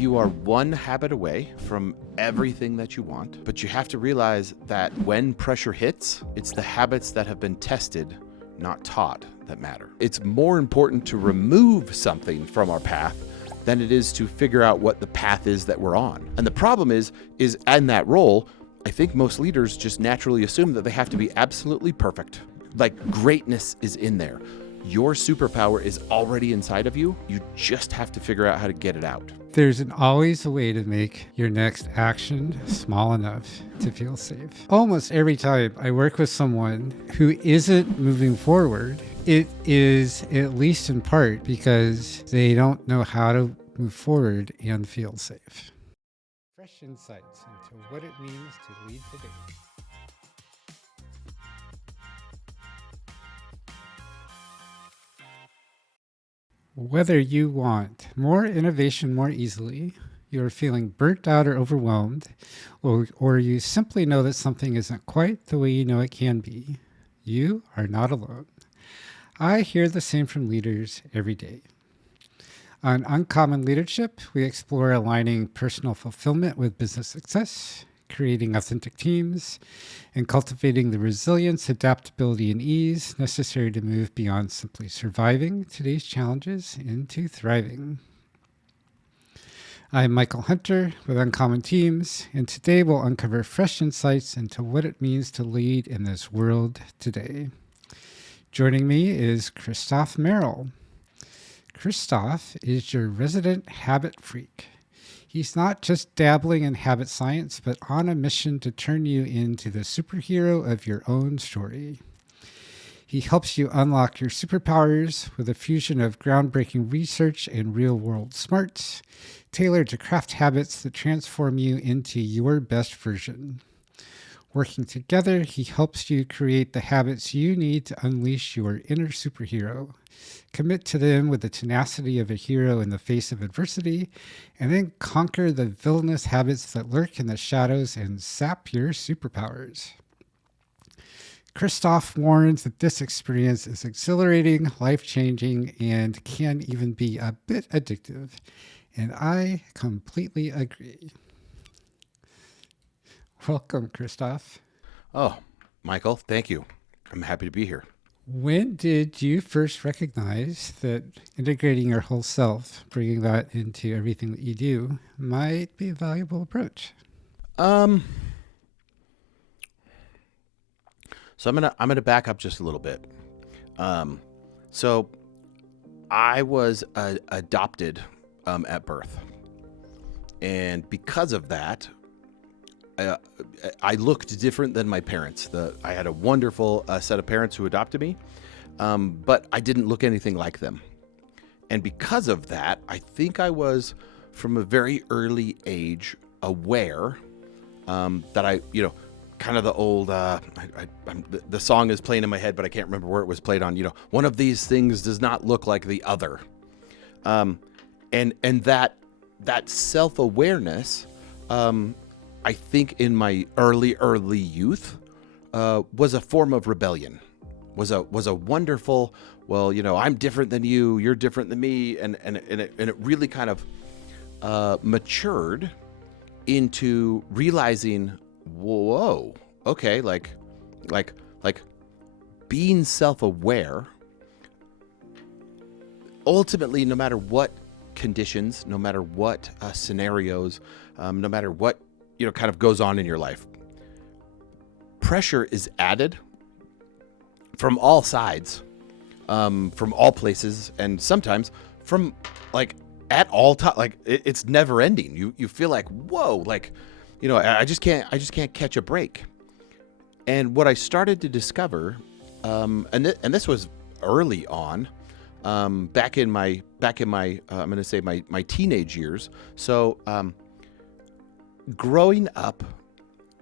You are one habit away from everything that you want, but you have to realize that when pressure hits, it's the habits that have been tested, not taught, that matter. It's more important to remove something from our path than it is to figure out what the path is that we're on. And the problem is in that role, I think most leaders just naturally assume that they have to be absolutely perfect. Like greatness is in there. Your superpower is already inside of you. You just have to figure out how to get it out. There's always a way to make your next action small enough to feel safe. Almost every time I work with someone who isn't moving forward, it is at least in part because they don't know how to move forward and feel safe. Fresh insights into what it means to lead today. Whether you want more innovation more easily, you're feeling burnt out or overwhelmed, or you simply know that something isn't quite the way you know it can be, you are not alone. I hear the same from leaders every day. On Uncommon Leadership, we explore aligning personal fulfillment with business success, creating authentic teams, and cultivating the resilience, adaptability, and ease necessary to move beyond simply surviving today's challenges into thriving. I'm Michael Hunter with Uncommon Teams, and today we'll uncover fresh insights into what it means to lead in this world today. Joining me is Christoph Merrill. Christoph is your resident habit freak. He's not just dabbling in habit science, but on a mission to turn you into the superhero of your own story. He helps you unlock your superpowers with a fusion of groundbreaking research and real-world smarts, tailored to craft habits that transform you into your best version. Working together, he helps you create the habits you need to unleash your inner superhero. Commit to them with the tenacity of a hero in the face of adversity, and then conquer the villainous habits that lurk in the shadows and sap your superpowers. Christoph warns that this experience is exhilarating, life-changing, and can even be a bit addictive. And I completely agree. Welcome, Christoph. Oh, Michael, thank you. I'm happy to be here. When did you first recognize that integrating your whole self, bringing that into everything that you do, might be a valuable approach? So I'm gonna back up just a little bit. So I was adopted at birth, and because of that, I looked different than my parents. I had a wonderful set of parents who adopted me, but I didn't look anything like them. And because of that, I think I was, from a very early age, aware that I, kind of the old, the song is playing in my head, but I can't remember where it was played on. One of these things does not look like the other. And that self-awareness, I think in my early youth, was a form of rebellion, was a wonderful, I'm different than you, you're different than me. And it really kind of matured into realizing, whoa, okay, like being self-aware, ultimately, no matter what conditions, no matter what scenarios, no matter what, kind of goes on in your life, pressure is added from all sides, from all places, and sometimes from at all times. It's never ending. You feel like, whoa, I just can't catch a break. And what I started to discover, and this was early on, back in my I'm going to say my teenage years. So growing up,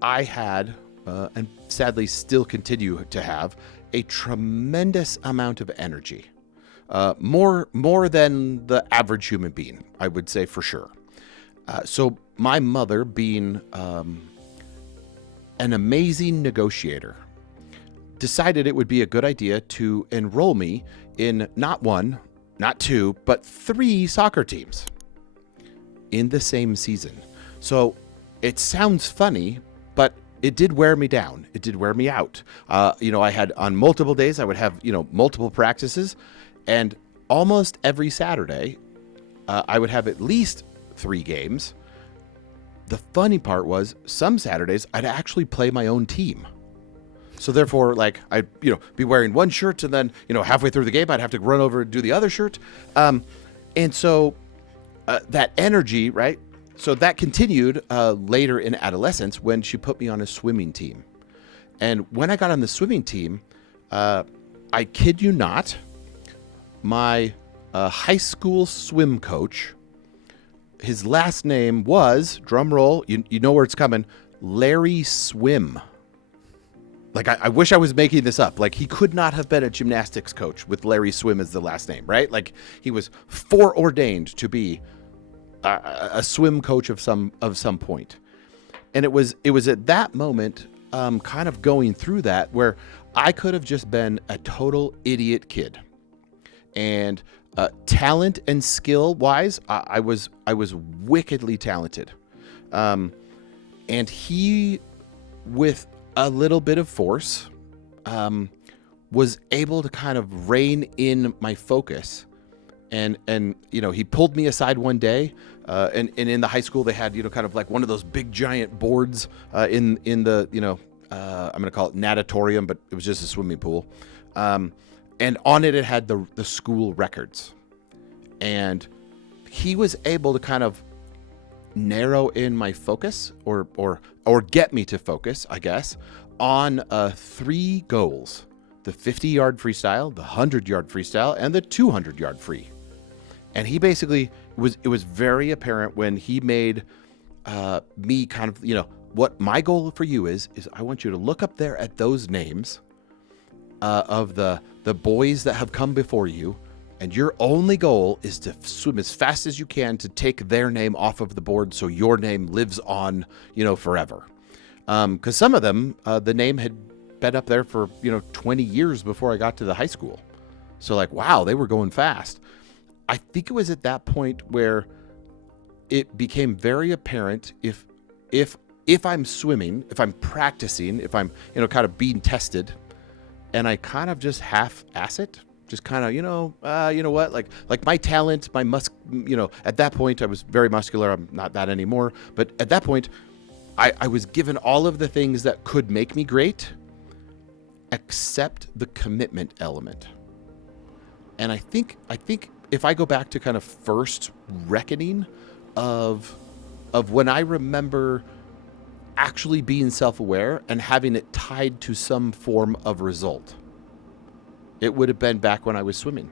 I had, and sadly still continue to have, a tremendous amount of energy, more than the average human being, I would say, for sure. So my mother, being an amazing negotiator, decided it would be a good idea to enroll me in not one, not two, but 3 soccer teams. in the same season. So it sounds funny, but it did wear me down. It did wear me out. I had on multiple days, I would have, multiple practices, and almost every Saturday, I would have at least 3 games. The funny part was some Saturdays I'd actually play my own team. So therefore, like, I'd, be wearing one shirt, and then, halfway through the game, I'd have to run over and do the other shirt. And so that energy, right? So that continued later in adolescence when she put me on a swimming team. And when I got on the swimming team, I kid you not, my high school swim coach, his last name was, drum roll, you know where it's coming, Larry Swim. Like, I wish I was making this up. Like, he could not have been a gymnastics coach with Larry Swim as the last name, right? Like, he was foreordained to be a swim coach of some point. And it was at that moment, kind of going through that, where I could have just been a total idiot kid. And talent and skill wise, I was wickedly talented. And he, with a little bit of force, was able to kind of rein in my focus. And he pulled me aside one day, and in the high school they had, kind of like one of those big giant boards in the, I'm going to call it natatorium, but it was just a swimming pool. And on it had the school records. And he was able to kind of narrow in my focus or get me to focus, I guess, on 3 goals: the 50-yard freestyle, the 100-yard freestyle, and the 200-yard free. And he basically, it was very apparent when he made me kind of, what my goal for you is I want you to look up there at those names of the boys that have come before you, and your only goal is to swim as fast as you can to take their name off of the board so your name lives on, forever. Because some of them, the name had been up there for, 20 years before I got to the high school. So like, wow, they were going fast. I think it was at that point where it became very apparent if I'm swimming, if I'm practicing, if I'm, kind of being tested, and I kind of just half-ass it, just kind of, you know what, like my talent, my at that point I was very muscular. I'm not that anymore. But at that point, I was given all of the things that could make me great, except the commitment element. And I think if I go back to kind of first reckoning of when I remember actually being self-aware and having it tied to some form of result, it would have been back when I was swimming.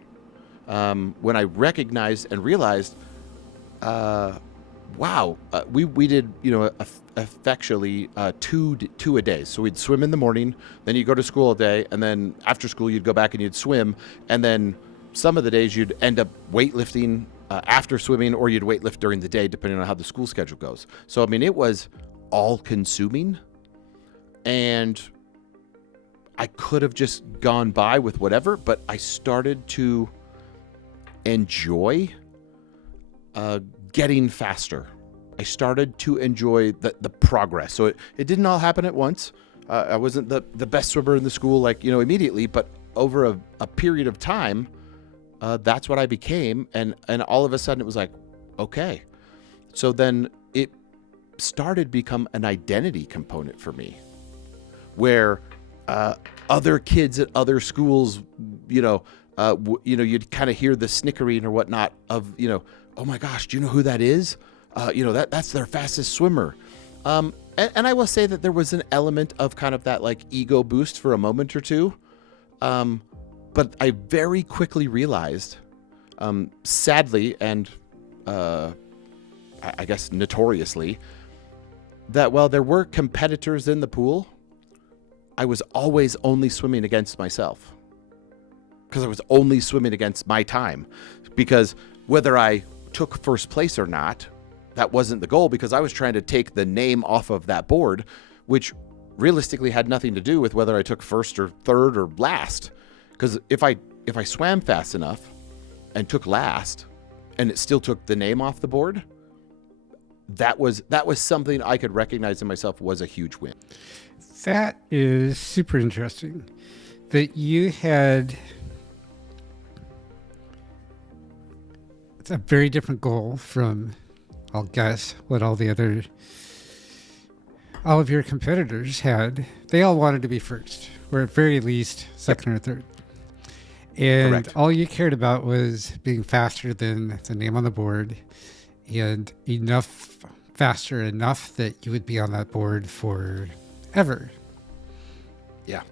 When I recognized and realized, wow, we did, effectually 2 a day. So we'd swim in the morning, then you'd go to school all day, and then after school you'd go back and you'd swim, and then some of the days you'd end up weightlifting after swimming, or you'd weightlift during the day, depending on how the school schedule goes. So, I mean, it was all-consuming, and I could have just gone by with whatever, but I started to enjoy getting faster. I started to enjoy the progress. So it didn't all happen at once. I wasn't the best swimmer in the school, immediately, but over a period of time, that's what I became. And all of a sudden it was like, okay. So then it started to become an identity component for me, where other kids at other schools, you'd kind of hear the snickering or whatnot of, oh my gosh, do you know who that is? That's their fastest swimmer. And I will say that there was an element of kind of that like ego boost for a moment or two. But I very quickly realized, sadly, and I guess notoriously, that while there were competitors in the pool, I was always only swimming against myself, because I was only swimming against my time. Because whether I took first place or not, that wasn't the goal, because I was trying to take the name off of that board, which realistically had nothing to do with whether I took first or third or last. Because if I swam fast enough and took last, and it still took the name off the board, that was something I could recognize in myself was a huge win. That is super interesting. That you had a very different goal from, I'll guess, what all of your competitors had. They all wanted to be first, or at very least second or third. And Correct. all you cared about was being faster than the name on the board, and faster enough that you would be on that board forever. Yeah.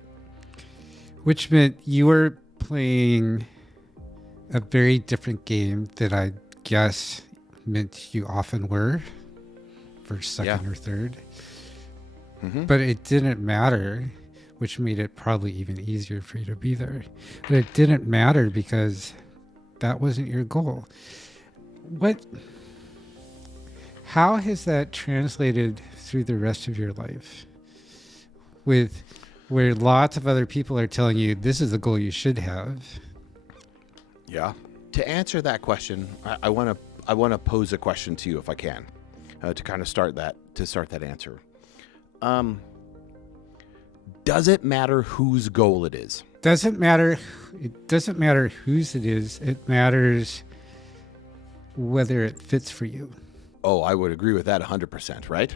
Which meant you were playing a very different game that I guess meant you often were for second or third. Mm-hmm. But it didn't matter, which made it probably even easier for you to be there. But it didn't matter because that wasn't your goal. How has that translated through the rest of your life? Where lots of other people are telling you this is the goal you should have. Yeah. To answer that question, I want to pose a question to you if I can, to kind of start that answer. Does it matter whose goal it is? It doesn't matter whose it is. It matters whether it fits for you. Oh, I would agree with that 100%, right?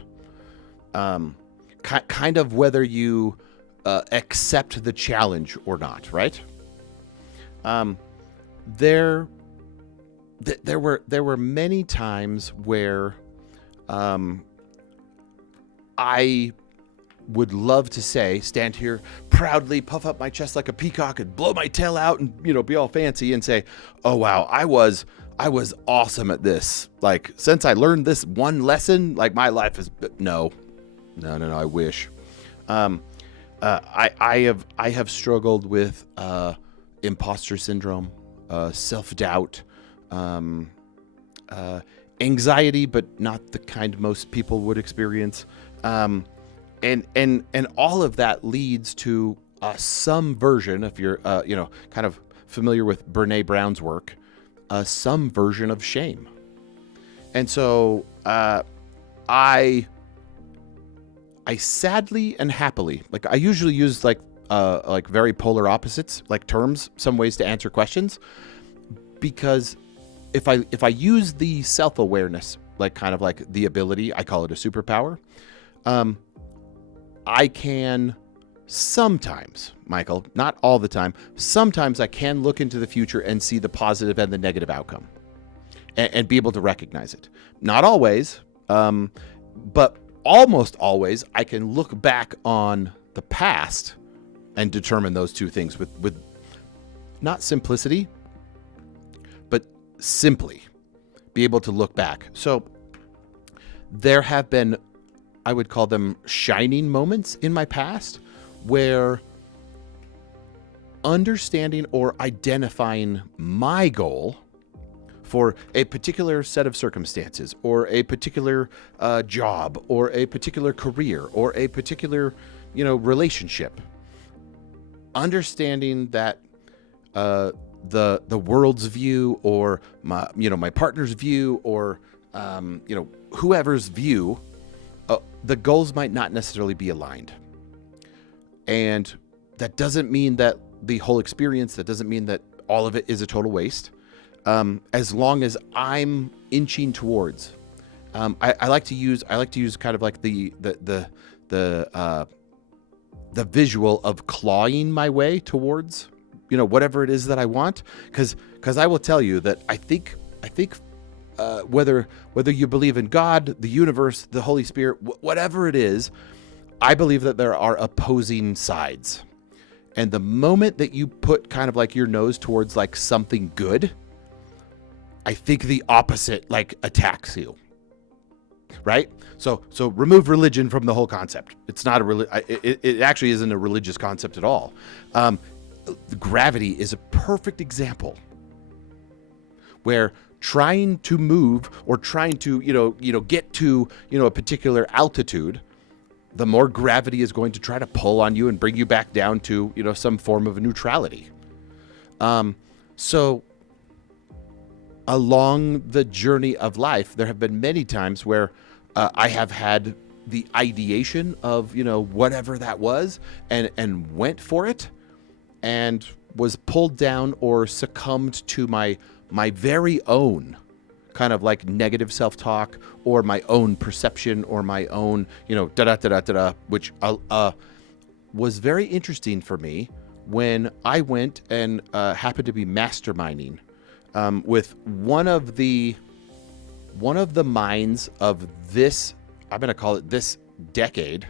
Kind of whether you accept the challenge or not, right? There were many times where I would love to stand here proudly, puff up my chest like a peacock and blow my tail out and, be all fancy and say, oh, wow, I was awesome at this. Like, since I learned this one lesson, like my life is no, I wish. I have struggled with imposter syndrome, self-doubt, anxiety, but not the kind most people would experience. And all of that leads to some version, if you're kind of familiar with Brené Brown's work, some version of shame. And so I sadly and happily, like I usually use like very polar opposites, like terms, some ways to answer questions, because if I use the self-awareness, like kind of like the ability, I call it a superpower. I can sometimes, Michael, not all the time, sometimes I can look into the future and see the positive and the negative outcome and be able to recognize it. Not always, but almost always I can look back on the past and determine those two things with not simplicity, but simply be able to look back. So there have been, I would call them shining moments in my past where understanding or identifying my goal for a particular set of circumstances or a particular job or a particular career or a particular, relationship, understanding that the world's view or my partner's view or whoever's view, the goals might not necessarily be aligned. And that doesn't mean that the whole experience, that doesn't mean that all of it is a total waste. As long as I'm inching towards, I like to use kind of like the visual of clawing my way towards, whatever it is that I want. Cause I will tell you that I think whether you believe in God, the universe, the Holy Spirit, whatever it is, I believe that there are opposing sides. And the moment that you put kind of like your nose towards like something good, I think the opposite like attacks you. Right? So remove religion from the whole concept. It's not it actually isn't a religious concept at all. Gravity is a perfect example where trying to move or trying to, get to, a particular altitude, the more gravity is going to try to pull on you and bring you back down to, some form of neutrality. So along the journey of life, there have been many times where I have had the ideation of, whatever that was, and went for it, and was pulled down or succumbed to my very own kind of like negative self-talk, or my own perception, or my own, which was very interesting for me when I went and happened to be masterminding with one of the minds of this, I'm going to call it this decade,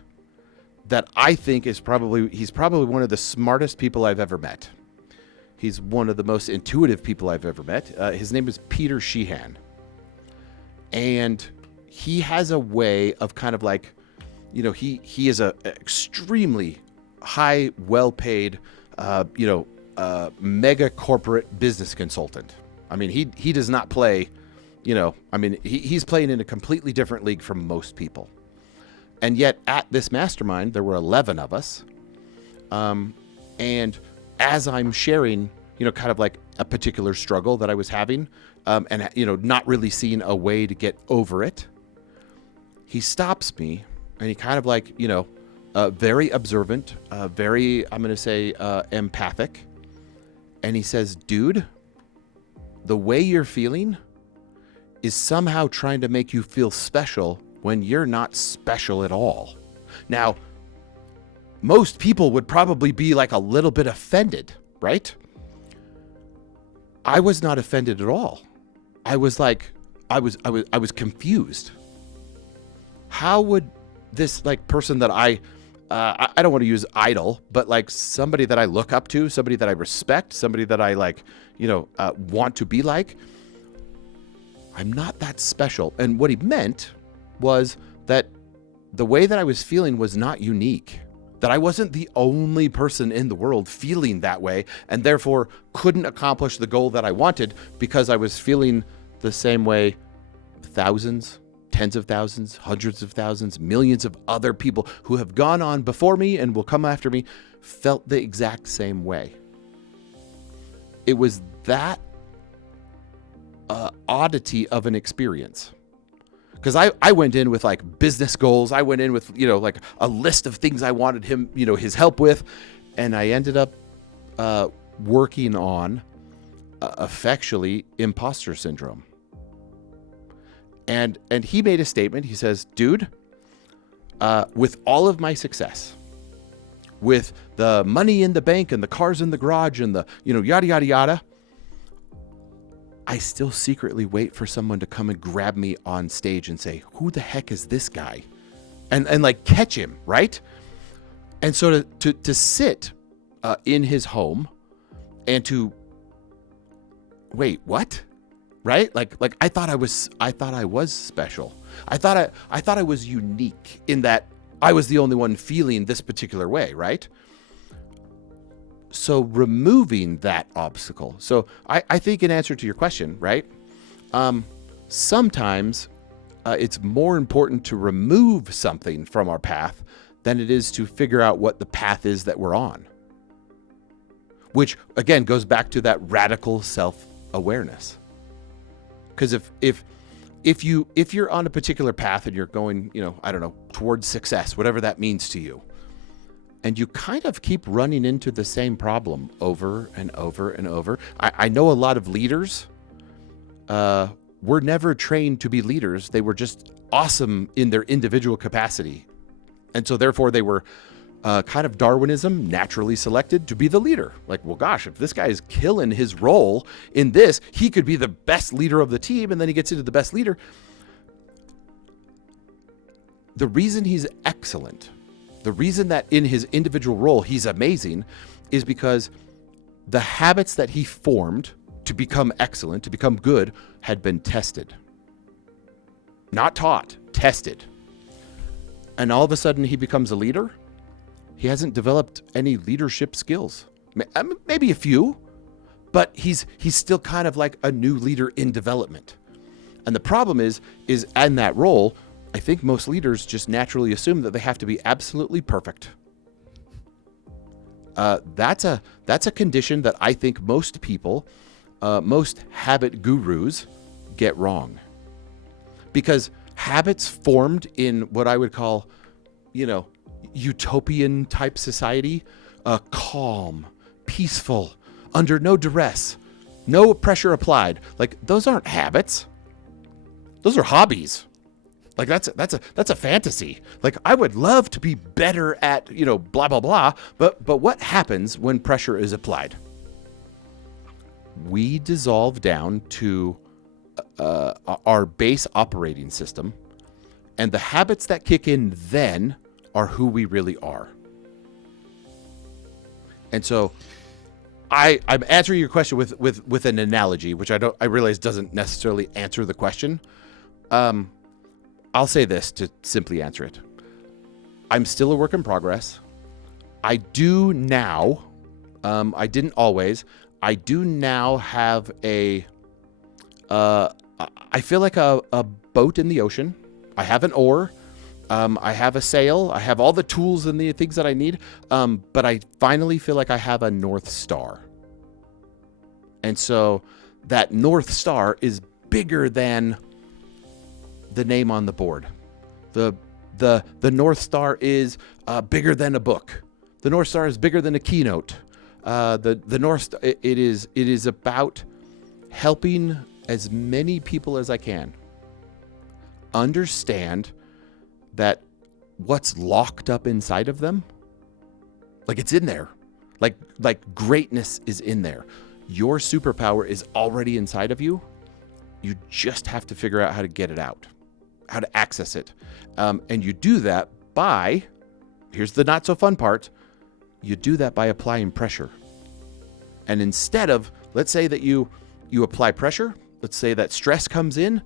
that I think he's probably one of the smartest people I've ever met. He's one of the most intuitive people I've ever met. His name is Peter Sheehan. And he has a way of kind of like, he is a extremely high, well-paid, mega corporate business consultant. I mean, he does not play, he's playing in a completely different league from most people. And yet at this mastermind, there were 11 of us. And as I'm sharing, kind of like a particular struggle that I was having, and, not really seeing a way to get over it, he stops me, and he kind of like, very observant, very, I'm going to say, empathic. And he says, dude, the way you're feeling is somehow trying to make you feel special when you're not special at all. Now, most people would probably be like a little bit offended, right? I was not offended at all. I was like, I was confused. How would this like person that I don't want to use idol, but like somebody that I look up to, somebody that I respect, somebody that I like, want to be like, I'm not that special. And what he meant was that the way that I was feeling was not unique, that I wasn't the only person in the world feeling that way, and therefore couldn't accomplish the goal that I wanted because I was feeling the same way thousands, tens of thousands, hundreds of thousands, millions of other people who have gone on before me and will come after me felt the exact same way. It was that oddity of an experience. Because I went in with like business goals. I went in with, like a list of things I wanted him, his help with. And I ended up working on effectually imposter syndrome. And he made a statement. He says, dude, with all of my success, with the money in the bank and the cars in the garage and the, yada, yada, yada, I still secretly wait for someone to come and grab me on stage and say, who the heck is this guy? And like catch him, right? And so to sit in his home and to wait, what? Right? Like I thought I was special. I thought I was unique in that I was the only one feeling this particular way, right? So removing that obstacle. So I think in answer to your question, right? Sometimes it's more important to remove something from our path than it is to figure out what the path is that we're on. Which again goes back to that radical self-awareness. Because if you're on a particular path and you're going, towards success, whatever that means to you, and you kind of keep running into the same problem over and over and over. I know a lot of leaders were never trained to be leaders. They were just awesome in their individual capacity. And so therefore they were kind of Darwinism, naturally selected to be the leader. Like, well, gosh, if this guy is killing his role in this, he could be the best leader of the team. And then he gets into the best leader. The reason he's excellent, the reason that in his individual role he's amazing, is because the habits that he formed to become excellent, to become good, had been tested. Not taught, tested. And all of a sudden he becomes a leader. He hasn't developed any leadership skills. Maybe a few, but he's still kind of like a new leader in development. And the problem is in that role, I think most leaders just naturally assume that they have to be absolutely perfect. That's a condition that I think most people, most habit gurus get wrong. Because habits formed in what I would call, utopian type society, calm, peaceful, under no duress, no pressure applied. Like, those aren't habits. Those are hobbies. Like, that's a fantasy. Like, I would love to be better at, blah, blah, blah. But what happens when pressure is applied? We dissolve down to our base operating system, and the habits that kick in then are who we really are. And so I'm answering your question with an analogy, which I realize doesn't necessarily answer the question. I'll say this to simply answer it. I'm still a work in progress. I do now, I didn't always, I do now have I feel like a boat in the ocean. I have an oar. I have a sail. I have all the tools and the things that I need. But I finally feel like I have a North Star. And so that North Star is bigger than the name on the board. The North Star is bigger than a book. The North Star is bigger than a keynote. The North Star, it is about helping as many people as I can understand that what's locked up inside of them, like, it's in there. Like greatness is in there. Your superpower is already inside of you. You just have to figure out how to get it out, how to access it. And you do that by, here's the not so fun part, you do that by applying pressure. And instead of, let's say that you apply pressure, let's say that stress comes in,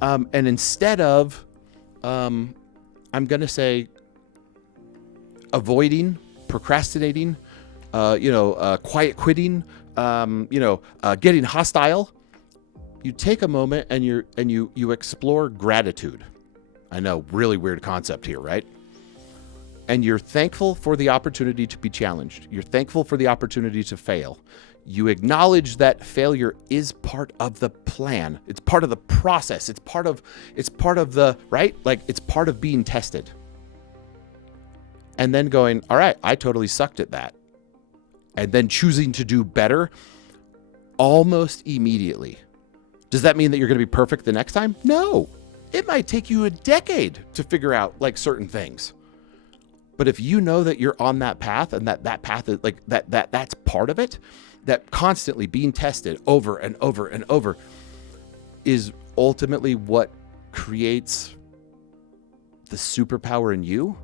and instead of, I'm going to say, avoiding, procrastinating, quiet quitting, getting hostile, you take a moment and you explore gratitude. I know, really weird concept here, right? And you're thankful for the opportunity to be challenged. You're thankful for the opportunity to fail. You acknowledge that failure is part of the plan. It's part of the process. It's part of the, right? Like, it's part of being tested. And then going, all right, I totally sucked at that. And then choosing to do better almost immediately. Does that mean that you're going to be perfect the next time? No. It might take you a decade to figure out, like, certain things. But if you know that you're on that path, and that path is like that's part of it, that constantly being tested over and over and over is ultimately what creates the superpower in you,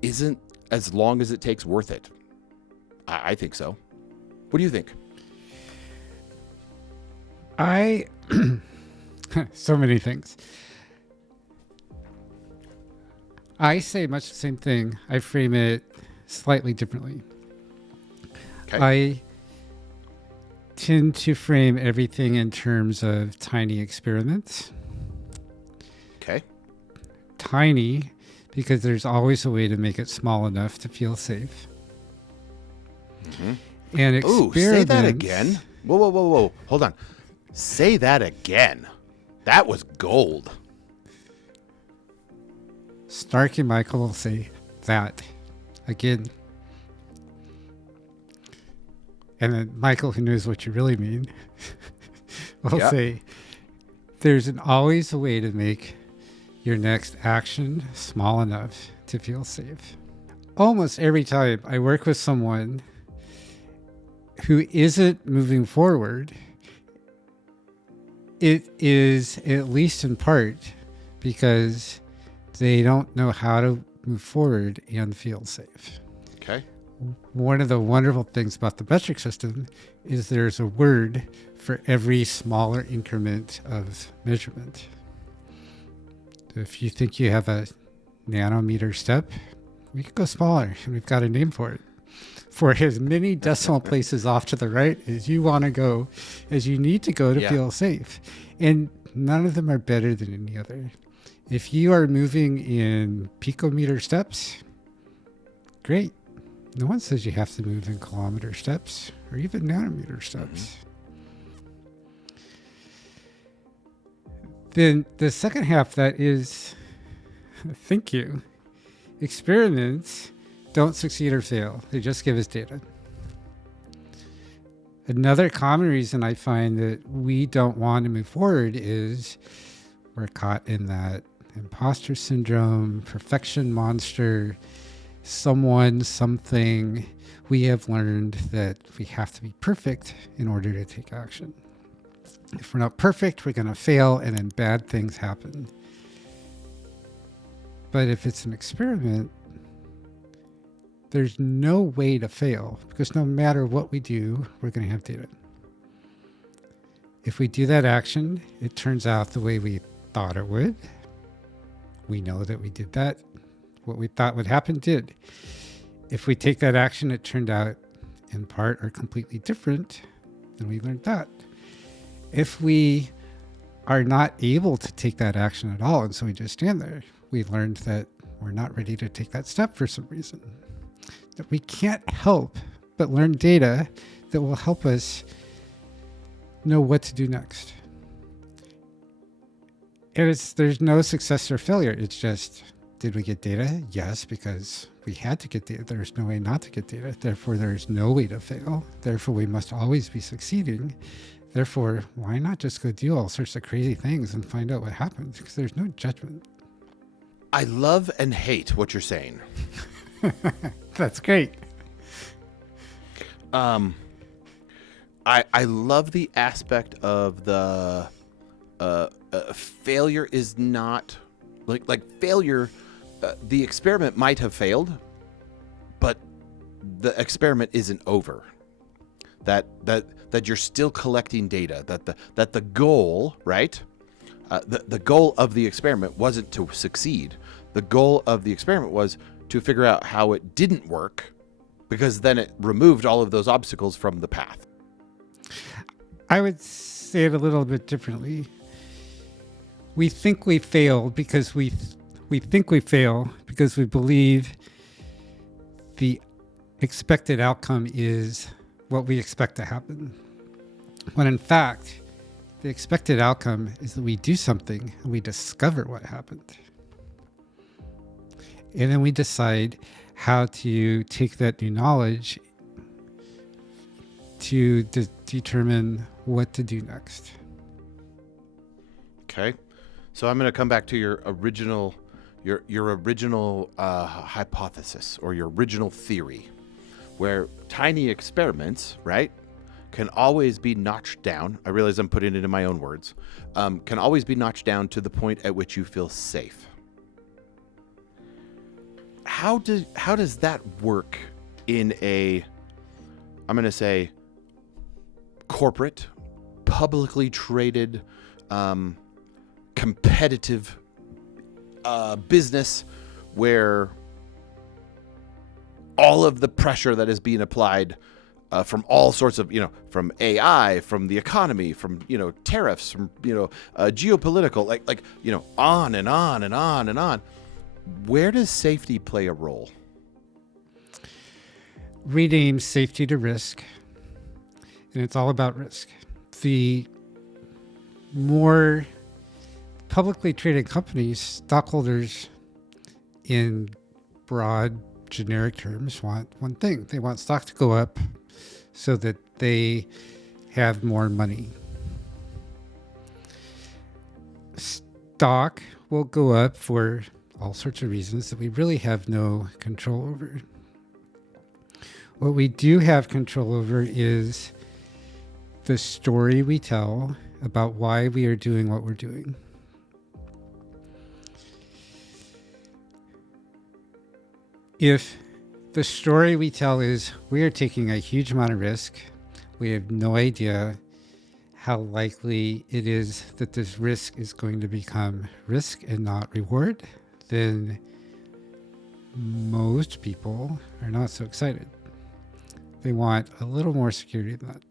isn't, as long as it takes, worth it. I think so. What do you think? So many things. I say much the same thing. I frame it slightly differently. Okay. I tend to frame everything in terms of tiny experiments. Okay. Tiny, because there's always a way to make it small enough to feel safe. Mm-hmm. And experiments... Ooh, say that again. Whoa. Hold on. Say that again. That was gold. Stark and Michael will say that again. And then Michael, who knows what you really mean, will say, there's always a way to make your next action small enough to feel safe. Almost every time I work with someone who isn't moving forward, it is at least in part because they don't know how to move forward and feel safe. Okay. One of the wonderful things about the metric system is there's a word for every smaller increment of measurement. If you think you have a nanometer step, we could go smaller, and we've got a name for it. For as many decimal places off to the right as you want to go, as you need to go to feel safe. And none of them are better than any other. If you are moving in picometer steps, great. No one says you have to move in kilometer steps or even nanometer steps. Then the second half that is, thank you. Experiments don't succeed or fail. They just give us data. Another common reason I find that we don't want to move forward is we're caught in that imposter syndrome, perfection monster, someone, something. We have learned that we have to be perfect in order to take action. If we're not perfect, we're going to fail, and then bad things happen. But if it's an experiment, there's no way to fail, because no matter what we do, we're going to have data. If we do that action, it turns out the way we thought it would. We know that we did that. What we thought would happen did. If we take that action, it turned out in part or completely different, then we learned that. If we are not able to take that action at all, and so we just stand there, we learned that we're not ready to take that step for some reason. That we can't help but learn data that will help us know what to do next. And there's no success or failure. It's just, did we get data? Yes, because we had to get data. There's no way not to get data. Therefore, there's no way to fail. Therefore, we must always be succeeding. Therefore, why not just go do all sorts of crazy things and find out what happens? Because there's no judgment. I love and hate what you're saying. That's great. I love the aspect of the failure is not like failure. The experiment might have failed, but the experiment isn't over. That you're still collecting data. That the goal, right? The goal of the experiment wasn't to succeed. The goal of the experiment was to figure out how it didn't work, because then it removed all of those obstacles from the path. I would say it a little bit differently. We think we failed because we think we fail because we believe the expected outcome is what we expect to happen. When in fact, the expected outcome is that we do something and we discover what happened. And then we decide how to take that new knowledge to determine what to do next. Okay. So I'm going to come back to your original hypothesis, or your original theory, where tiny experiments, right, can always be notched down. I realize I'm putting it in my own words. Can always be notched down to the point at which you feel safe. How does that work in a, I'm going to say, corporate, publicly traded, competitive business, where all of the pressure that is being applied from all sorts of, from AI, from the economy, from, tariffs, from, geopolitical, like, on and on and on and on. Where does safety play a role? Rename safety to risk, and it's all about risk. The more publicly traded companies, stockholders in broad generic terms want one thing. They want stock to go up so that they have more money. Stock will go up for all sorts of reasons that we really have no control over. What we do have control over is the story we tell about why we are doing what we're doing. If the story we tell is we are taking a huge amount of risk, we have no idea how likely it is that this risk is going to become risk and not reward, then most people are not so excited. They want a little more security than that.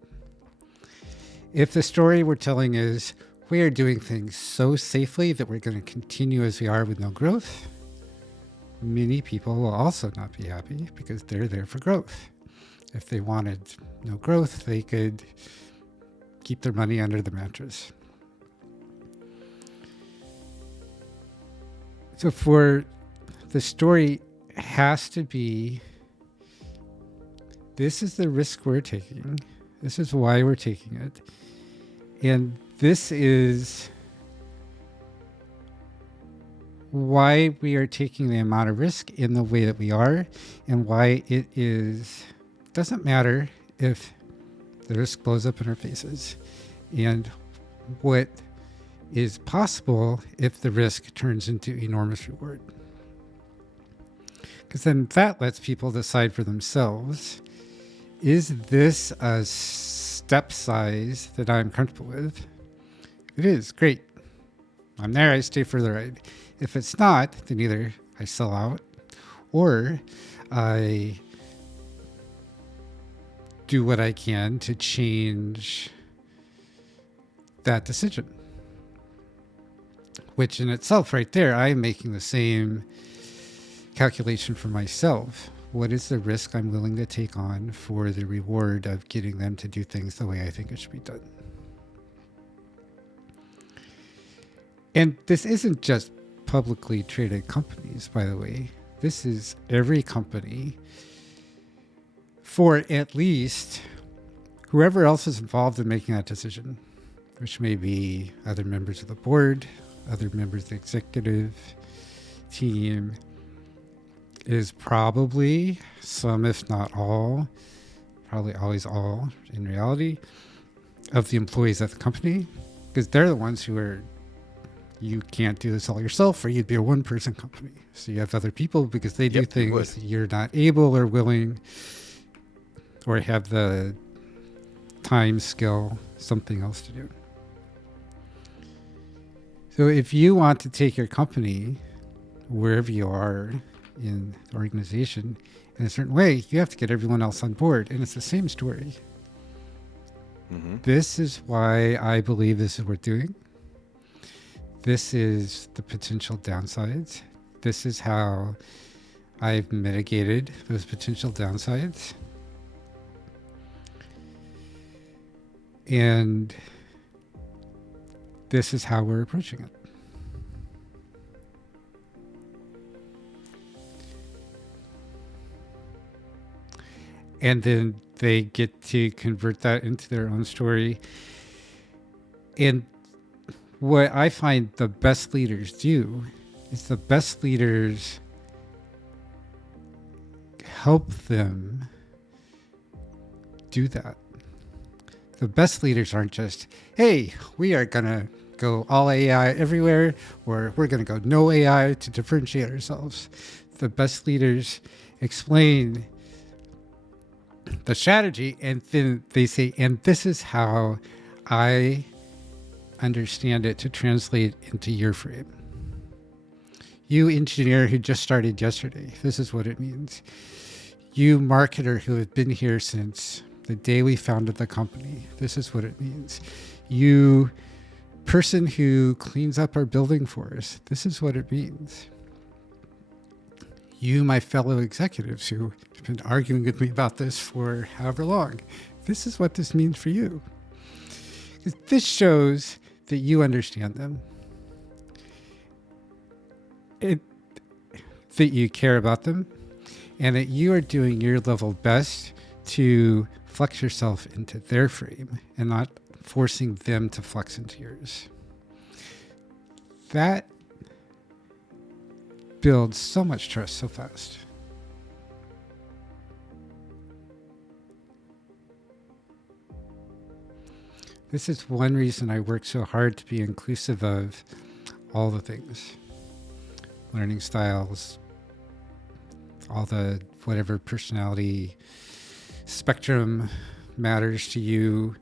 If the story we're telling is we are doing things so safely that we're going to continue as we are with no growth, many people will also not be happy because they're there for growth. If they wanted no growth, they could keep their money under the mattress. So for the story has to be, this is the risk we're taking. This is why we're taking it. And this is why we are taking the amount of risk in the way that we are, and why doesn't matter if the risk blows up in our faces, and what is possible if the risk turns into enormous reward. Because then that lets people decide for themselves, is this a step size that I'm comfortable with? It is, great. I'm there, I stay for the ride. If it's not, then either I sell out or I do what I can to change that decision. Which in itself, right there, I'm making the same calculation for myself. What is the risk I'm willing to take on for the reward of getting them to do things the way I think it should be done? And this isn't just publicly traded companies, by the way. This is every company, for at least whoever else is involved in making that decision, which may be other members of the board, other members of the executive team, is probably some, if not all, probably always all in reality, of the employees at the company, because they're the ones who are, you can't do this all yourself, or you'd be a one-person company. So you have other people because they do things you're not able or willing, or have the time, skill, something else to do. So if you want to take your company wherever you are in the organization in a certain way, you have to get everyone else on board. And it's the same story. Mm-hmm. This is why I believe this is worth doing. This is the potential downsides. This is how I've mitigated those potential downsides. And this is how we're approaching it. And then they get to convert that into their own story. And what I find the best leaders do is the best leaders help them do that. The best leaders aren't just, hey, we are going to go all AI everywhere, or we're going to go no AI to differentiate ourselves. The best leaders explain the strategy, and then they say, and this is how I understand it to translate into your frame. You engineer who just started yesterday, this is what it means. You marketer who have been here since the day we founded the company, this is what it means. You person who cleans up our building for us, this is what it means. You, my fellow executives who have been arguing with me about this for however long, this is what this means for you. This shows that you understand them, that you care about them, and that you are doing your level best to flex yourself into their frame and not forcing them to flex into yours. That builds so much trust so fast. This is one reason I work so hard to be inclusive of all the things. Learning styles, all the whatever personality spectrum matters to you,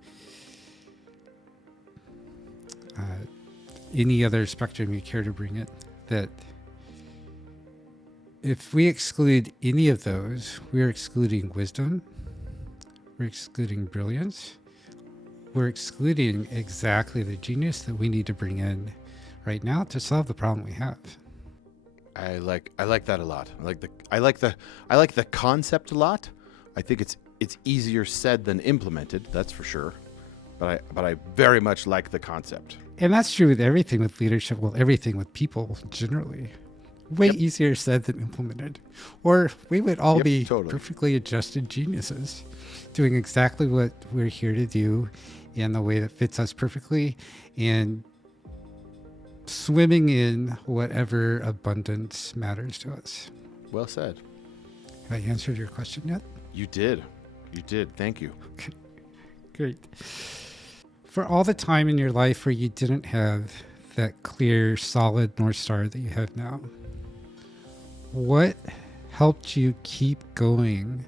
any other spectrum you care to bring it, that if we exclude any of those, we're excluding wisdom, we're excluding brilliance, we're excluding exactly the genius that we need to bring in right now to solve the problem we have. I like that a lot. I like the concept a lot. I think it's easier said than implemented, that's for sure. But I very much like the concept. And that's true with everything with leadership, well, everything with people generally. way Yep. easier said than implemented. Or we would all Yep, be totally. perfectly adjusted geniuses doing exactly what we're here to do in the way that fits us perfectly and swimming in whatever abundance matters to us. Well said. Have I answered your question yet? You did. You did. Thank you. Great. For all the time in your life where you didn't have that clear, solid North Star that you have now, what helped you keep going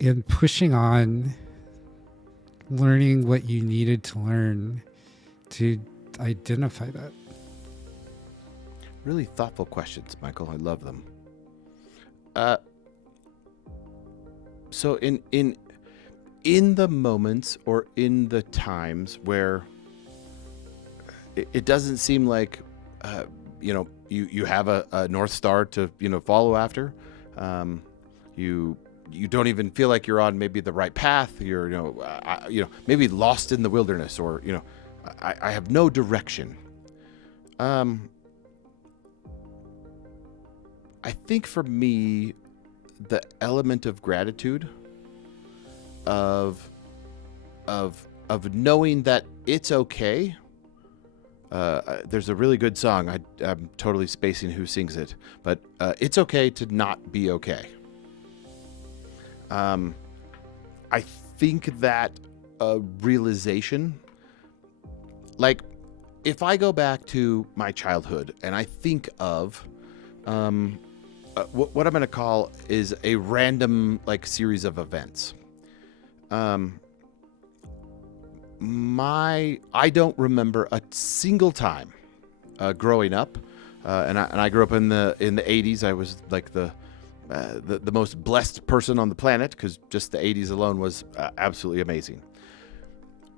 and pushing on, learning what you needed to learn to identify that? Really thoughtful questions, Michael. I love them. So in the moments or in the times where it doesn't seem like you have a North Star to follow after, you don't even feel like you're on maybe the right path. You're maybe lost in the wilderness, or I have no direction. I think for me, the element of gratitude, of knowing that it's okay. There's a really good song. I'm totally spacing who sings it, but it's okay to not be okay. I think that realization, like if I go back to my childhood and I think of what I'm going to call is a random series of events. I don't remember a single time growing up, and I grew up in the 80s. I was like the most blessed person on the planet, because just the 80s alone was absolutely amazing.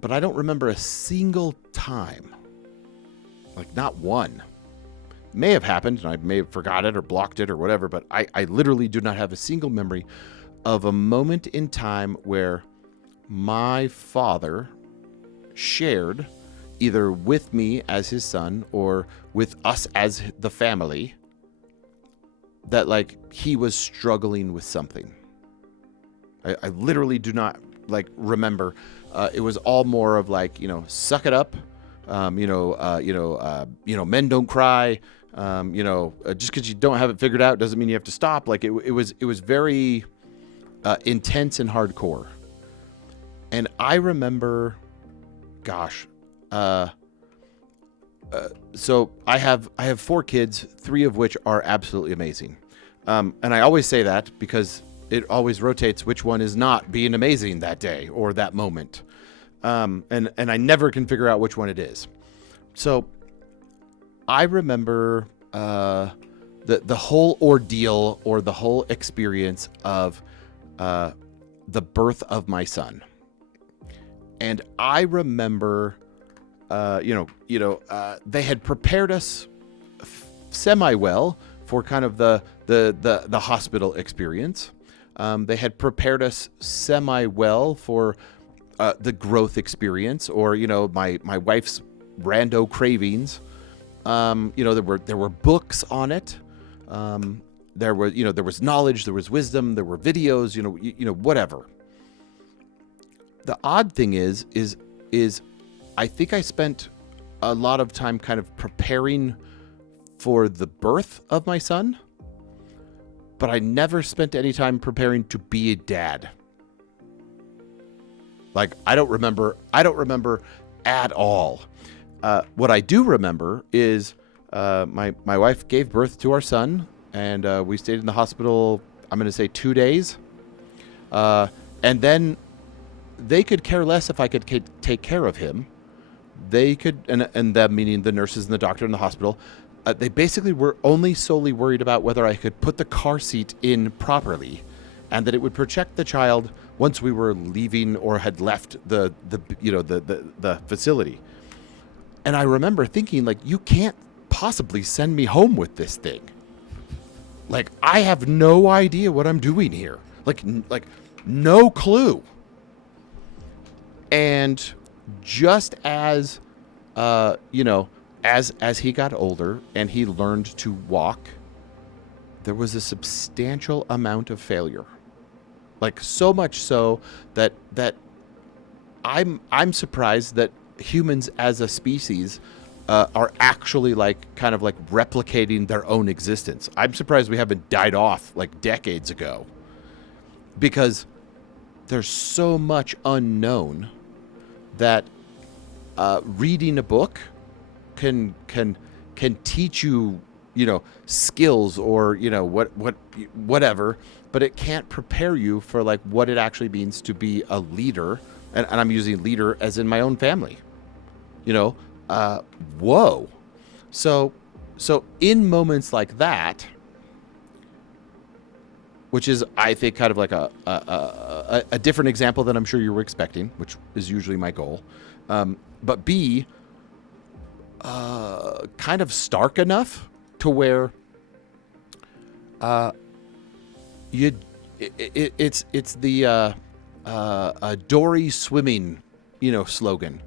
But I don't remember a single time, not one. May have happened, and I may have forgot it or blocked it or whatever, but I literally do not have a single memory of a moment in time where my father shared, either with me as his son or with us as the family, that he was struggling with something. I literally do not remember. It was all more of suck it up, men don't cry. Just because you don't have it figured out doesn't mean you have to stop. It was very intense and hardcore. And I remember, so I have 4 kids, 3 of which are absolutely amazing. And I always say that because it always rotates which one is not being amazing that day or that moment. And I never can figure out which one it is. So I remember the whole ordeal or the whole experience of the birth of my son. And I remember, they had prepared us semi-well for kind of the hospital experience. They had prepared us semi-well for the growth experience, or my wife's rando cravings. There were books on it. There was knowledge, there was wisdom, there were videos, whatever. The odd thing is I think I spent a lot of time kind of preparing for the birth of my son, but I never spent any time preparing to be a dad. I don't remember at all. What I do remember is my wife gave birth to our son, and we stayed in the hospital, I'm going to say 2 days. And then they could care less if I could take care of him. They could, and them meaning the nurses and the doctor in the hospital, they basically were only solely worried about whether I could put the car seat in properly, and that it would protect the child once we were leaving or had left the facility. And I remember thinking, you can't possibly send me home with this thing. I have no idea what I'm doing here. No clue. And just as, as he got older and he learned to walk, there was a substantial amount of failure. Like so much so that I'm surprised that humans as a species are actually like kind of like replicating their own existence. I'm surprised we haven't died off like decades ago, because there's so much unknown that reading a book can teach you, skills or whatever, but it can't prepare you for like what it actually means to be a leader. And I'm using leader as in my own family. Whoa. So in moments like that, which is, I think, kind of like a different example than I'm sure you were expecting, which is usually my goal. But B, kind of stark enough to where it's the Dory swimming, slogan.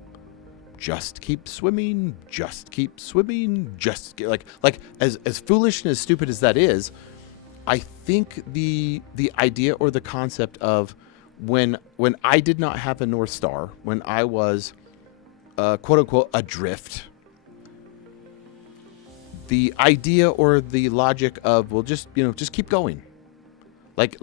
Just keep swimming, just keep swimming, like as foolish and as stupid as that is, I think the idea or the concept of when I did not have a North Star, when I was quote unquote adrift, the idea or the logic of, well, just keep going. Like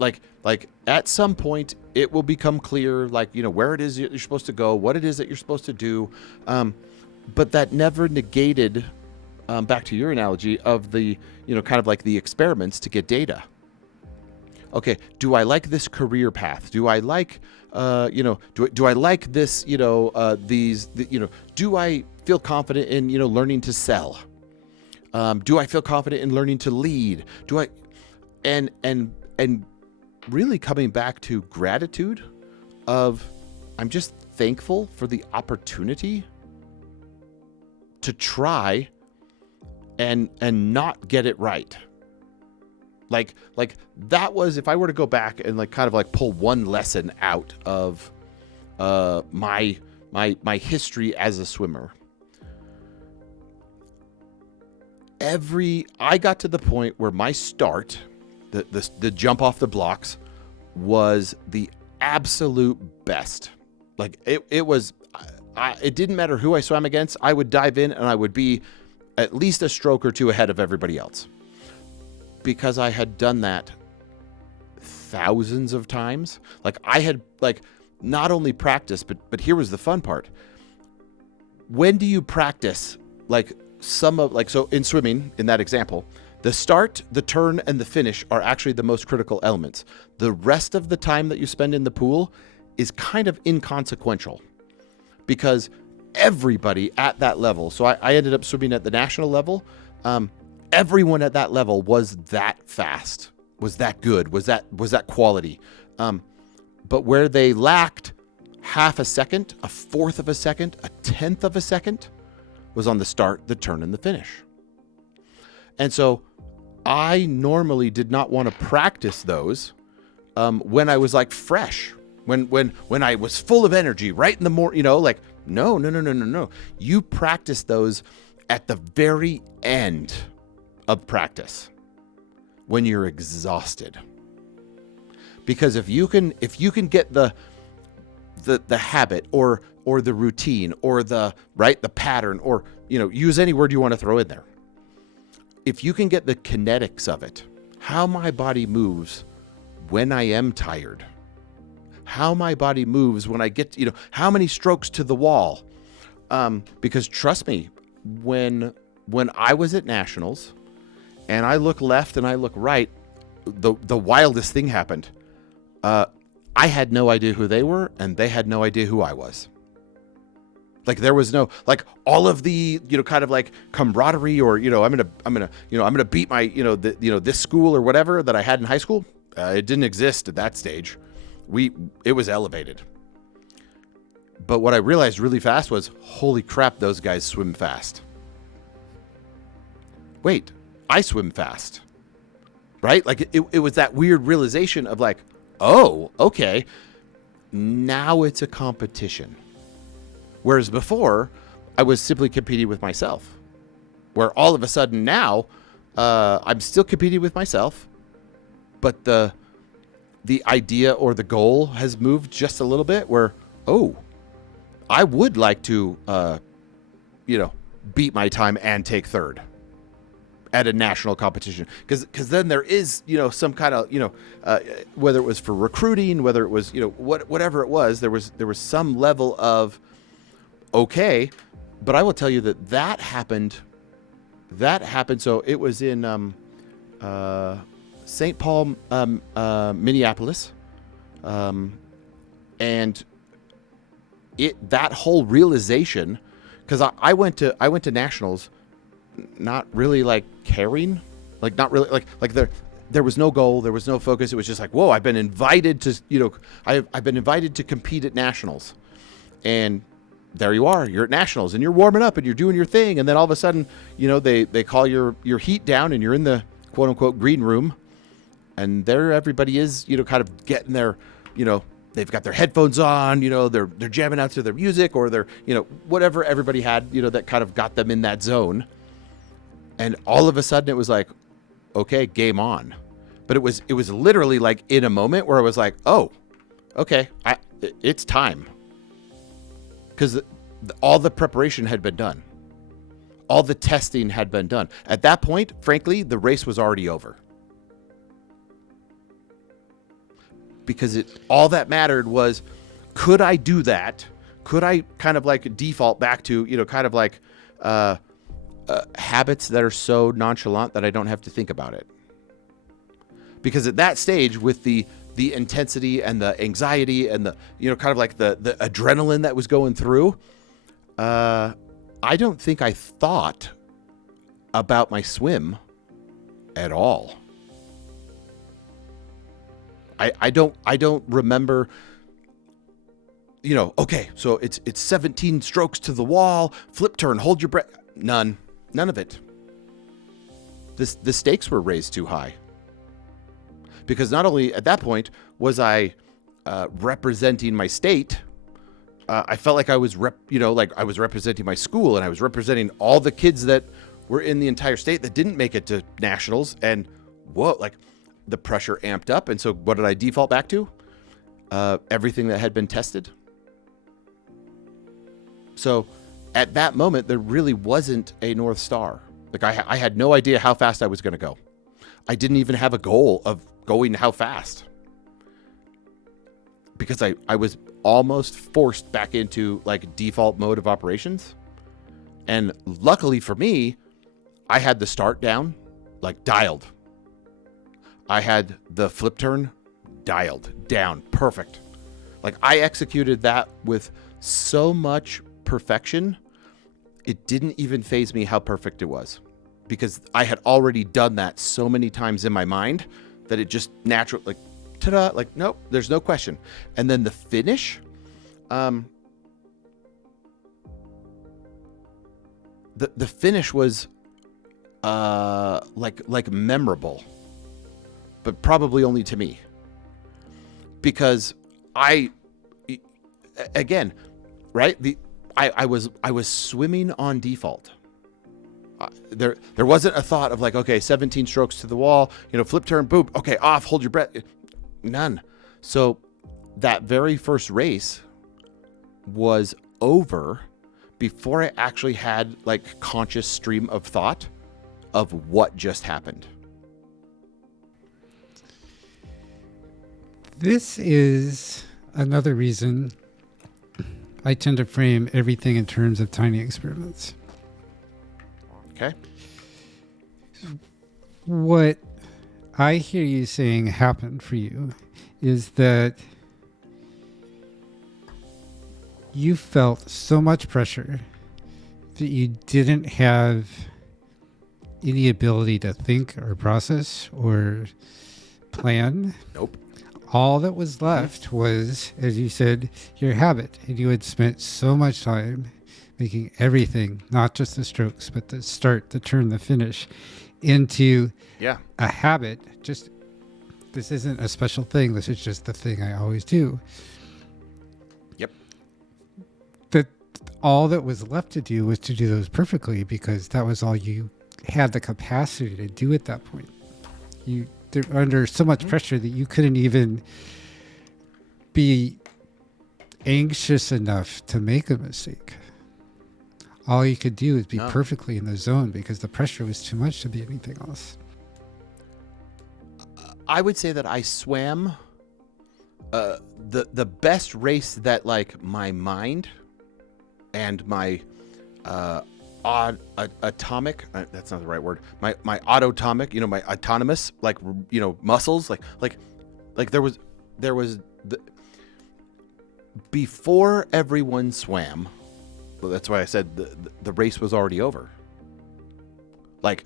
at some point it will become clear, where it is you're supposed to go, what it is that you're supposed to do. But that never negated, back to your analogy of the, kind of like the experiments to get data. Okay, do I like this career path? Do I like, do I like this, do I feel confident in, learning to sell? Do I feel confident in learning to lead? Do I, and really coming back to gratitude of, I'm just thankful for the opportunity to try and not get it right. Like that was, if I were to go back and kind of pull one lesson out of my history as a swimmer. I got to the point where my start, the jump off the blocks, was the absolute best. Like it was, it didn't matter who I swam against. I would dive in and I would be at least a stroke or two ahead of everybody else, because I had done that thousands of times. Like I had not only practiced, but here was the fun part. When do you practice so in swimming, in that example, the start, the turn, and the finish are actually the most critical elements. The rest of the time that you spend in the pool is kind of inconsequential, because everybody at that level, so I ended up swimming at the national level, everyone at that level was that fast, was that good, was that quality. But where they lacked half a second, a fourth of a second, a tenth of a second, was on the start, the turn, and the finish. And so I normally did not want to practice those when I was fresh, when I was full of energy, right in the morning, no. You practice those at the very end of practice, when you're exhausted. Because if you can get the habit or the routine or the pattern, or use any word you want to throw in there, if you can get the kinetics of it, how my body moves when I am tired, how my body moves when I get, how many strokes to the wall. Because trust me, when I was at nationals and I look left and I look right, the wildest thing happened. I had no idea who they were, and they had no idea who I was. There was no, all of the, kind of camaraderie, or, I'm gonna beat my, this school or whatever that I had in high school. It didn't exist at that stage. It was elevated. But what I realized really fast was, holy crap, those guys swim fast. Wait, I swim fast, right? It was that weird realization of oh, okay, now it's a competition. Whereas before, I was simply competing with myself. where all of a sudden now I'm still competing with myself, but the idea or the goal has moved just a little bit where, oh, I would like to, beat my time and take third at a national competition. Because then there is, some kind of, whether it was for recruiting, whether it was, whatever it was, there was some level of, okay, but I will tell you that happened. So it was in St. Paul, Minneapolis. And that whole realization, because I went to nationals, not really like caring, like not really like there was no goal, there was no focus. It was just like, whoa, I've been invited to, I've been invited to compete at nationals, and there you are, you're at nationals and you're warming up and you're doing your thing, and then all of a sudden, they call your heat down and you're in the quote unquote green room, and there everybody is, kind of getting their, they've got their headphones on, they're jamming out to their music, or they're, whatever everybody had, that kind of got them in that zone. And all of a sudden it was like, okay, game on. But it was literally like in a moment where I was like, oh, okay, it's time. Because all the preparation had been done. All the testing had been done. At that point, frankly, the race was already over. Because all that mattered was, could I do that? Could I kind of like default back to, kind of like habits that are so nonchalant that I don't have to think about it? Because at that stage, with the intensity and the anxiety and the, kind of like the adrenaline that was going through, I don't think I thought about my swim at all. I don't remember, okay, so it's 17 strokes to the wall, flip turn, hold your breath. None of it. The stakes were raised too high. Because not only at that point was I representing my state, I felt like I was I was representing my school, and I was representing all the kids that were in the entire state that didn't make it to nationals. And whoa, like the pressure amped up. And so what did I default back to? Everything that had been tested. So at that moment, there really wasn't a North Star. Like I had no idea how fast I was going to go. I didn't even have a goal of going how fast, because I was almost forced back into like default mode of operations. And luckily for me, I had the start down, like dialed. I had the flip turn dialed down. Perfect. Like I executed that with so much perfection. It didn't even faze me how perfect it was, because I had already done that so many times in my mind that it just naturally, like, ta-da, like, nope, there's no question. And then the finish, the finish was like memorable, but probably only to me, because again, right? I was swimming on default. There wasn't a thought of like, okay, 17 strokes to the wall, flip turn, boom, okay, off, hold your breath. None. So that very first race was over before I actually had like conscious stream of thought of what just happened. This is another reason I tend to frame everything in terms of tiny experiments. Okay. What I hear you saying happened for you is that you felt so much pressure that you didn't have any ability to think or process or plan. Nope. All that was left was, as you said, your habit. And you had spent so much time making everything, not just the strokes, but the start, the turn, the finish, into a habit. Just, this isn't a special thing. This is just the thing I always do. Yep. all that was left to do was to do those perfectly, because that was all you had the capacity to do at that point. They're under so much pressure that you couldn't even be anxious enough to make a mistake. All you could do is be perfectly in the zone, because the pressure was too much to be anything else. I would say that I swam the best race that like my mind and my atomic, that's not the right word, my autotomic, my autonomous, like, muscles, like there was the, before everyone swam. Well, that's why I said the race was already over. Like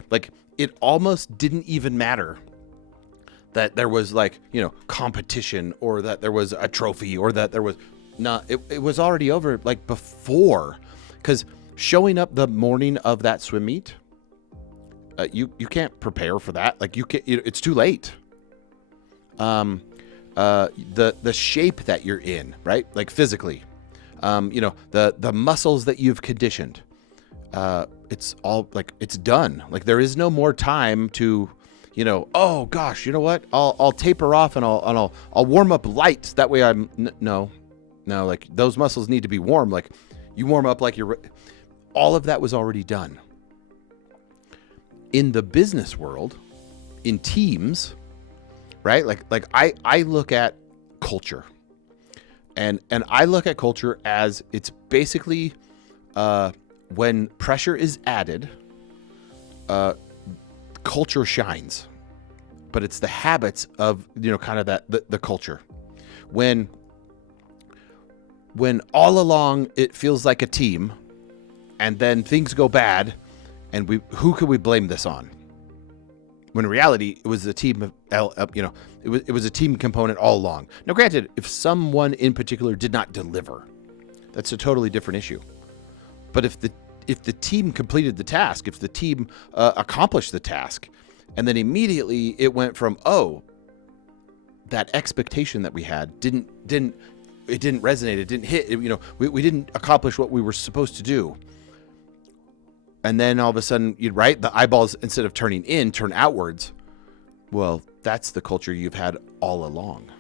it almost didn't even matter that there was competition, or that there was a trophy, or that there was it was already over like before, because showing up the morning of that swim meet, you can't prepare for that. Like it's too late. The shape that you're in, right? Like physically, the muscles that you've conditioned, it's all like, it's done. Like there is no more time to, oh gosh, you know what? I'll taper off and I'll warm up light. That way no, like those muscles need to be warm. Like you warm up like all of that was already done. In the business world, in teams, right? Like I look at culture, and I look at culture as it's basically when pressure is added, culture shines, but it's the habits of kind of the culture. When all along it feels like a team, and then things go bad, and who could we blame this on? When in reality, it was a team of, it was a team component all along. Now, granted, if someone in particular did not deliver, that's a totally different issue. But if the team completed the task, if the team accomplished the task, and then immediately it went from, that expectation that we had didn't resonate, it didn't hit, we didn't accomplish what we were supposed to do. And then all of a sudden, the eyeballs, instead of turning in, turn outwards. Well, that's the culture you've had all along.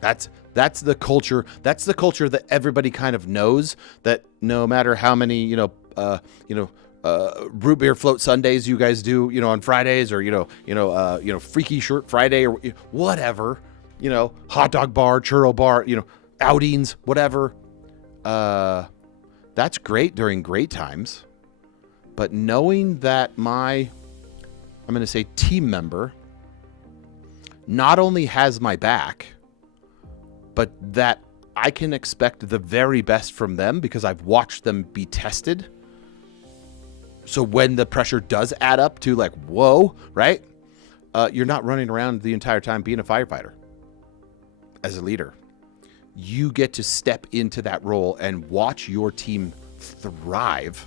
That's the culture. That's the culture that everybody kind of knows, that no matter how many, root beer float Sundays you guys do, on Fridays, or, Freaky Shirt Friday, or whatever, hot dog bar, churro bar, outings, whatever. That's great during great times, but knowing that I'm going to say team member not only has my back, but that I can expect the very best from them because I've watched them be tested. So when the pressure does add up to like, whoa, right? You're not running around the entire time being a firefighter as a leader. You get to step into that role and watch your team thrive.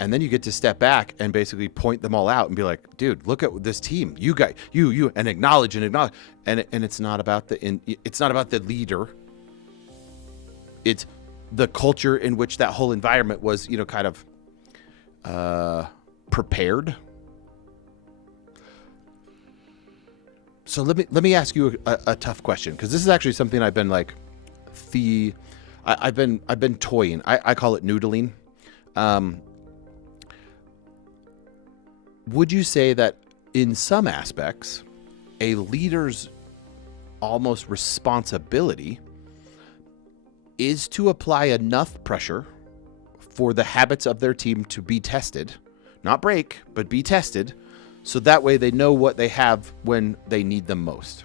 And then you get to step back and basically point them all out and be like, dude, look at this team. You got you, and acknowledge. And it's not about it's not about the leader. It's the culture in which that whole environment was, kind of prepared. So let me ask you a tough question, because this is actually something I've been like I've been toying. I call it noodling. Would you say that in some aspects, a leader's almost responsibility is to apply enough pressure for the habits of their team to be tested, not break, but be tested, so that way they know what they have when they need them most?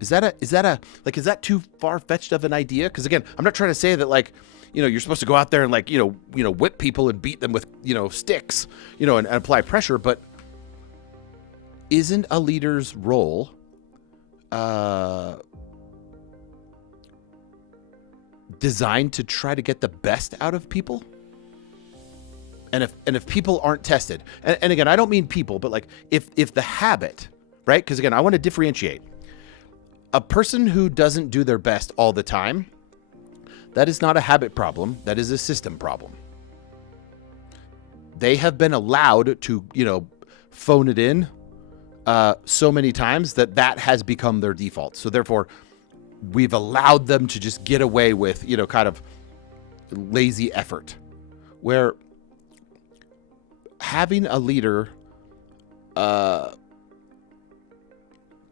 Is that too far-fetched of an idea? Because again, I'm not trying to say that like, you're supposed to go out there and like, whip people and beat them with, sticks, and apply pressure, but isn't a leader's role designed to try to get the best out of people? And if people aren't tested, and again, I don't mean people, but like if the habit, right? Because again, I want to differentiate. A person who doesn't do their best all the time, That is not a habit problem. That is a system problem. They have been allowed to, phone it in so many times that has become their default. So therefore, we've allowed them to just get away with, kind of lazy effort, where having a leader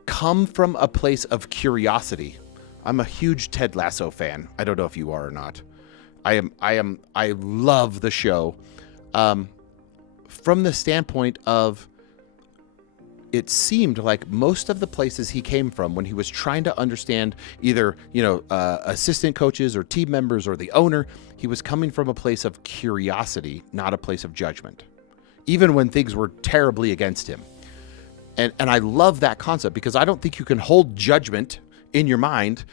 come from a place of curiosity. I'm a huge Ted Lasso fan. I don't know if you are or not. I love the show. From the standpoint of, it seemed like most of the places he came from when he was trying to understand either, assistant coaches or team members or the owner, he was coming from a place of curiosity, not a place of judgment, even when things were terribly against him. And I love that concept, because I don't think you can hold judgment in your mind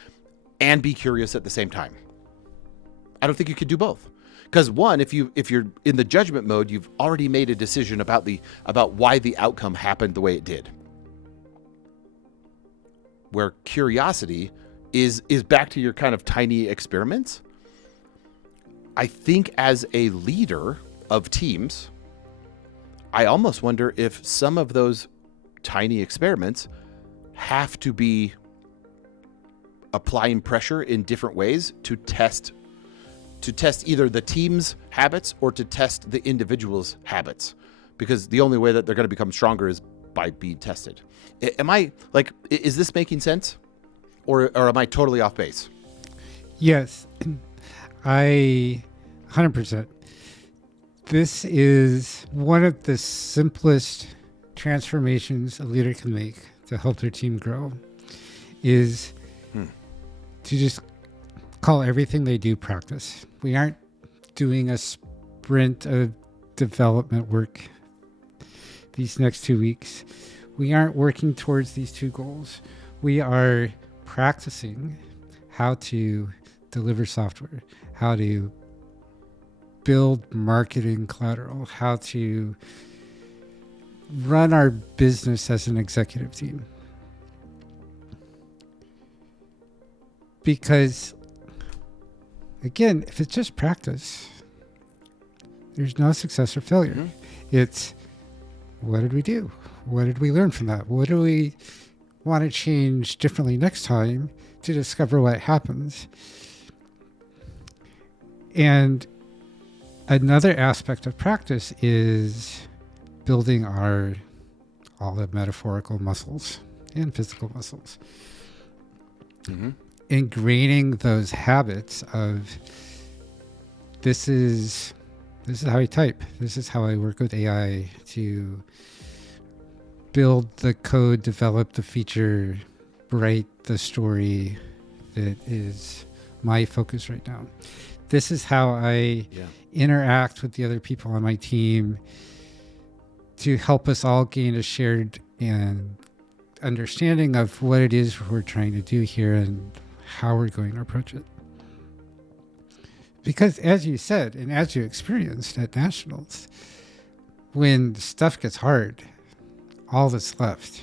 and be curious at the same time. I don't think you could do both. Because one, if you're in the judgment mode, you've already made a decision about why the outcome happened the way it did. Where curiosity is back to your kind of tiny experiments. I think as a leader of teams, I almost wonder if some of those tiny experiments have to be applying pressure in different ways to test either the team's habits or to test the individual's habits, because the only way that they're going to become stronger is by being tested. Is this making sense, or am I totally off base? Yes, 100%. This is one of the simplest transformations a leader can make to help their team grow, is to just call everything they do practice. We aren't doing a sprint of development work these next 2 weeks. We aren't working towards these two goals. We are practicing how to deliver software, how to build marketing collateral, how to run our business as an executive team. Because, again, if it's just practice, there's no success or failure. Mm-hmm. It's, what did we do? What did we learn from that? What do we want to change differently next time to discover what happens? And another aspect of practice is building all the metaphorical muscles and physical muscles. Mm-hmm. Ingraining those habits of, this is how I type. This is how I work with AI to build the code, develop the feature, write the story that is my focus right now. This is how I interact with the other people on my team to help us all gain a shared and understanding of what it is we're trying to do here and how we're going to approach it. Because as you said, and as you experienced at Nationals, when stuff gets hard, all that's left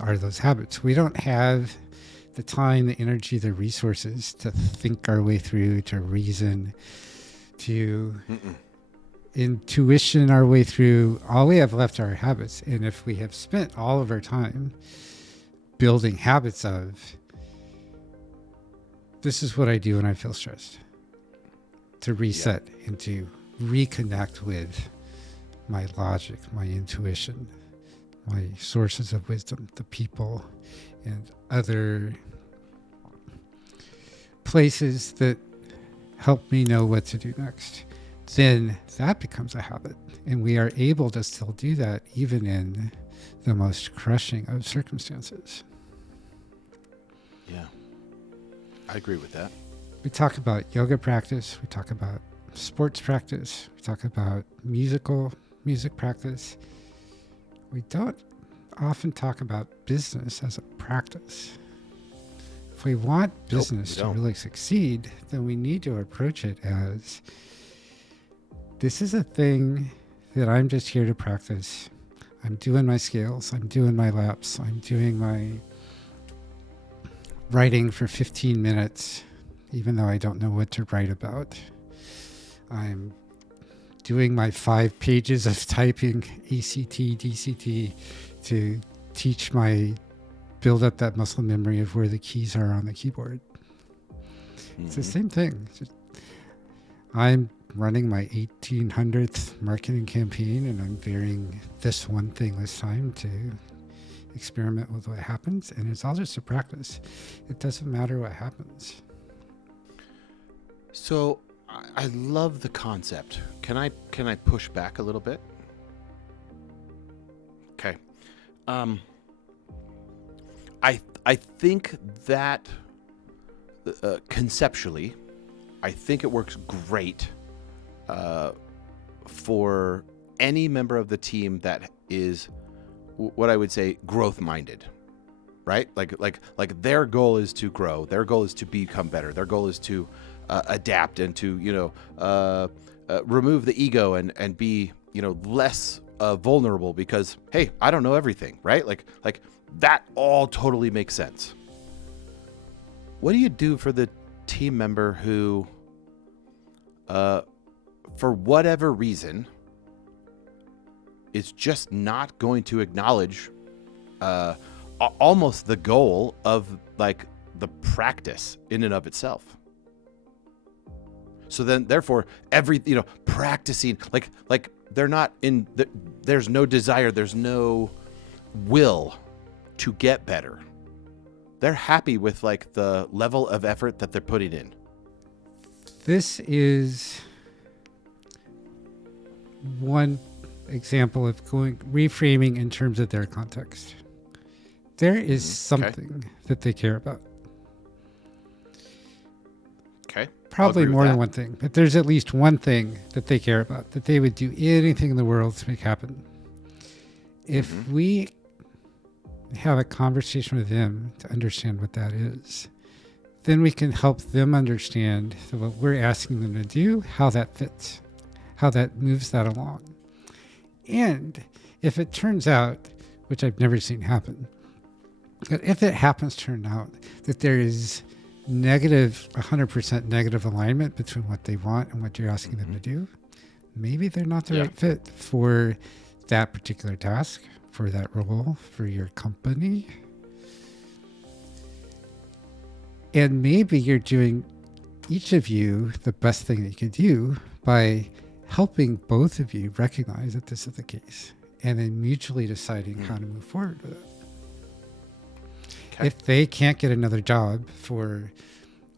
are those habits. We don't have the time, the energy, the resources to think our way through, to reason, to intuition our way through. All we have left are our habits. And if we have spent all of our time building habits of, this is what I do when I feel stressed, to reset and to reconnect with my logic, my intuition, my sources of wisdom, the people, and other places that help me know what to do next, then that becomes a habit. And we are able to still do that even in the most crushing of circumstances. Yeah, I agree with that. We talk about yoga practice. We talk about sports practice. We talk about music practice. We don't often talk about business as a practice. If we want business to really succeed, then we need to approach it as, this is a thing that I'm just here to practice. I'm doing my scales. I'm doing my laps. I'm doing my writing for 15 minutes even though I don't know what to write about. I'm doing my 5 pages of typing ACT, DCT to build up that muscle memory of where the keys are on the keyboard. It's the same thing. I'm running my 1800th marketing campaign, and I'm varying this one thing this time to experiment with what happens, and it's all just a practice. It doesn't matter what happens. So I love the concept. Can I push back a little bit? Okay. I think that conceptually, I think it works great for any member of the team that is what I would say growth minded, right? Like their goal is to grow. Their goal is to become better. Their goal is to adapt and to remove the ego and be less vulnerable because hey, I don't know everything, right? Like that all totally makes sense. What do you do for the team member who for whatever reason is just not going to acknowledge almost the goal of like the practice in and of itself? So then therefore practicing like they're not in there's no desire, there's no will to get better. They're happy with like the level of effort that they're putting in. This is one example of reframing in terms of their context. There is something that they care about. Okay. Probably more than one thing, but there's at least one thing that they care about, that they would do anything in the world to make happen. If we have a conversation with them to understand what that is, then we can help them understand that what we're asking them to do, how that fits, how that moves that along. And if it turns out, which I've never seen happen, but if it happens to turn out that there is 100% negative alignment between what they want and what you're asking them to do, maybe they're not the right fit for that particular task, for that role, for your company. And maybe you're doing, each of you, the best thing that you can do by helping both of you recognize that this is the case and then mutually deciding how to move forward with it. Okay. If they can't get another job for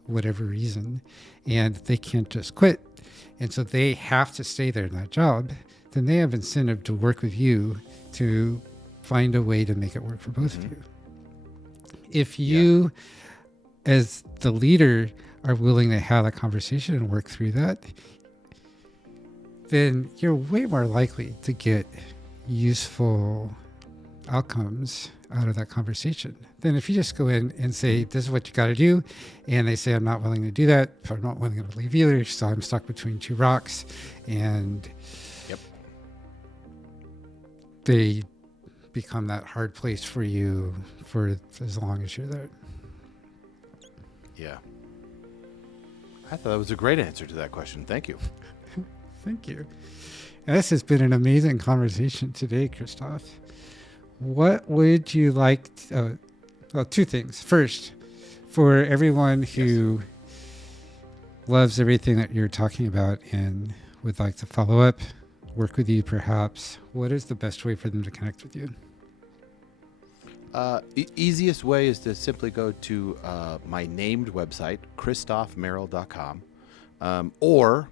whatever reason and they can't just quit, and so they have to stay there in that job, then they have incentive to work with you to find a way to make it work for both of you. If you, as the leader, are willing to have a conversation and work through that, then you're way more likely to get useful outcomes out of that conversation than if you just go in and say, this is what you got to do. And they say, I'm not willing to do that. I'm not willing to leave either. So I'm stuck between two rocks. And they become that hard place for you for as long as you're there. Yeah. I thought that was a great answer to that question. Thank you. Thank you. And this has been an amazing conversation today, Christoph. What would you like? Well, two things. First, for everyone who loves everything that you're talking about and would like to follow up, work with you perhaps, what is the best way for them to connect with you? Easiest way is to simply go to my named website, christophmerrill.com, or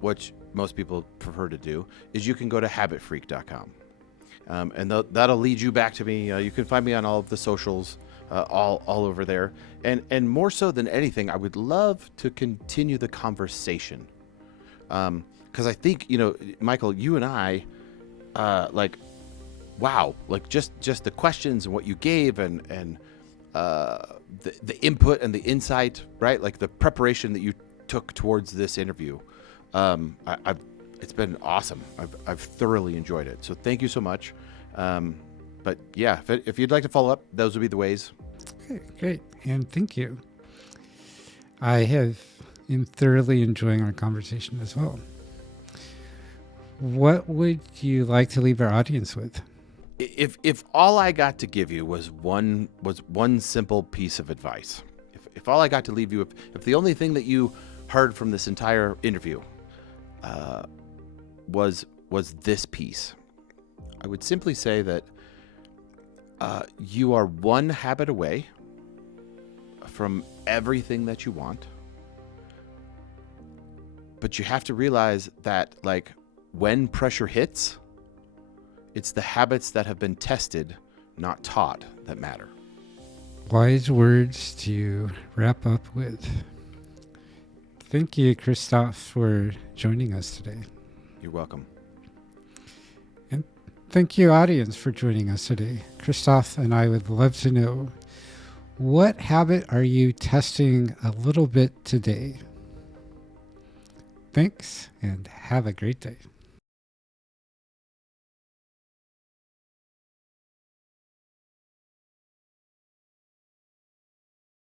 which most people prefer to do is you can go to habitfreak.com. And that'll lead you back to me. You can find me on all of the socials, all over there. And more so than anything, I would love to continue the conversation. Because I think, Michael, you and I, wow, like just the questions and what you gave and the input and the insight, right? Like the preparation that you took towards this interview. It's been awesome. I've thoroughly enjoyed it. So thank you so much. But yeah, if you'd like to follow up, those would be the ways. Okay, great. And thank you. I have am thoroughly enjoying our conversation as well. What would you like to leave our audience with? If all I got to give you was one simple piece of advice, if all I got to leave you, if the only thing that you heard from this entire interview was this piece, I would simply say that you are one habit away from everything that you want, but you have to realize that, like, when pressure hits, it's the habits that have been tested, not taught, that matter. Wise words to wrap up with. Thank you, Christoph, for joining us today. You're welcome. And thank you, audience, for joining us today. Christoph and I would love to know, what habit are you testing a little bit today? Thanks, and have a great day.